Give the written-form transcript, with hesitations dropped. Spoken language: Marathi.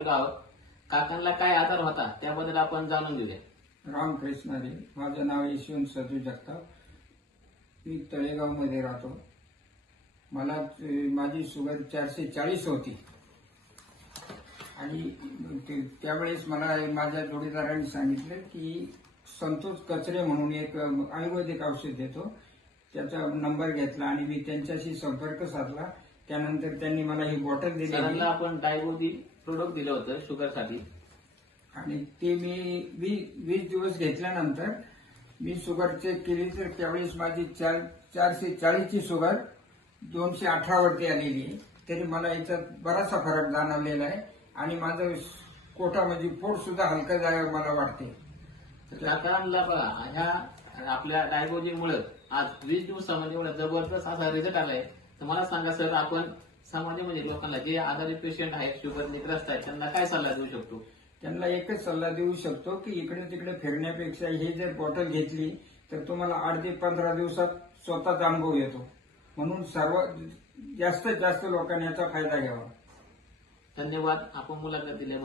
आहोत. काकांना काय आजार होता त्याबद्दल आपण जाणून घेऊया. रामकृष्ण हरी. माझं नाव यशवंत सजू जगताप. मी तळेगाव मध्ये राहतो. मला माझी शुगर 440 होती आणि त्यावेळेस मला माझ्या जोडीदारांनी सांगितलं की संतोष कचरे म्हणून एक आयुर्वेदिक औषध देतो, त्याचा नंबर घेतला आणि मी त्यांच्याशी संपर्क साधला. त्यानंतर त्यांनी मला ही बॉटल दिली. सरांना आपण डायबोदी प्रोडक्ट दिलं होतं शुगरसाठी आणि ते मी 20 दिवस घेतल्यानंतर मी शुगर चेक केली तर त्यावेळेस माझी 440 ची शुगर 218 वरती आलेली आहे. तरी मला याच्यात बराचसा फरक जाणवलेला आहे आणि माझं पोटामध्ये पोट सुद्धा हलकं जावं मला वाटते. काकांना बघा, ह्या आपल्या डायबोजीमुळे आज 20 दिवसामध्ये एवढा जबरदस्त असा रिझल्ट आलाय. तर मला सांगा सर, आपण समाजामध्ये लोकांना जे आजारी पेशंट आहेत, शुगरने ग्रस्त आहेत, त्यांना काय सल्ला देऊ शकतो? त्यांना एकच सल्ला देऊ शकतो की इकडे तिकडे फिरण्यापेक्षा हे जर बॉटल घेतली तर तुम्हाला 8 ते 15 दिवसात स्वतःचा अनुभव येतो. म्हणून जास्तीत जास्त लोकांनी याचा फायदा घ्यावा. धन्यवाद आपण मुलाखत दिल्याबद्दल.